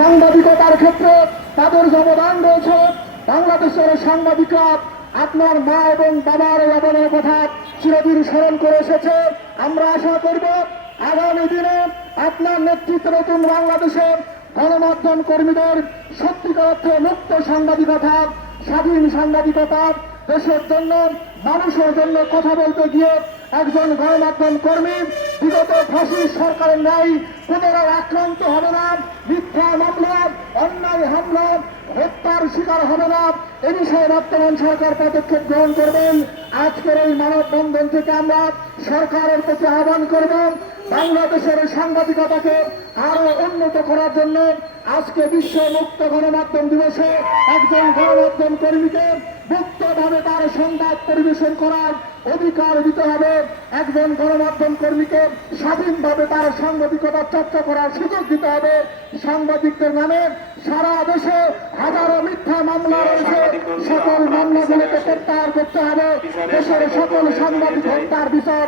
সাংবাদিকতার ক্ষেত্রে তাদের অবদান রয়েছে। বাংলাদেশের সাংবাদিকরা আপনার মা এবং বাবার অবদানের কথা চিরদিন স্মরণ করে এসেছে। আমরা আশা করব আগামী দিনে আপনার নেতৃত্বে নতুন বাংলাদেশের গণমাধ্যম কর্মীদের সত্যিকার অর্থে মুক্ত সাংবাদিকতা, স্বাধীন সাংবাদিকতা, দেশের জন্য মানুষের জন্য কথা বলতে গিয়ে একজন গণমাধ্যম কর্মী বিগত ফাঁসির সরকারের ন্যায় পুনরায় আক্রান্ত হবে না, মিথ্যা মামলা, অন্যায় হামলা, হত্যার শিকার হবে না, এ বিষয়ে বর্তমান সরকার পদক্ষেপ গ্রহণ করবেন। আজকের এই মানববন্ধন থেকে আমরা সরকারের প্রতি আহ্বান করব বাংলাদেশের সাংবাদিকতাকে আরো উন্নত করার জন্য আজকে বিশ্ব মুক্ত গণমাধ্যম দিবসে একজন গণমাধ্যম কর্মীকে মুক্তভাবে তার সংবাদ পরিবেশন করার অধিকার দিতে হবে। একজন গণমাধ্যম কর্মীকে স্বাধীনভাবে তার সাংবাদিকতা চর্চা করার সুযোগ দিতে হবে। সাংবাদিকদের নামে সারা দেশে হাজারো মিথ্যা মামলা রয়েছে, সকল মামলাগুলোকে প্রত্যাহার করতে হবে। দেশের সকল সাংবাদিক হত্যার বিচার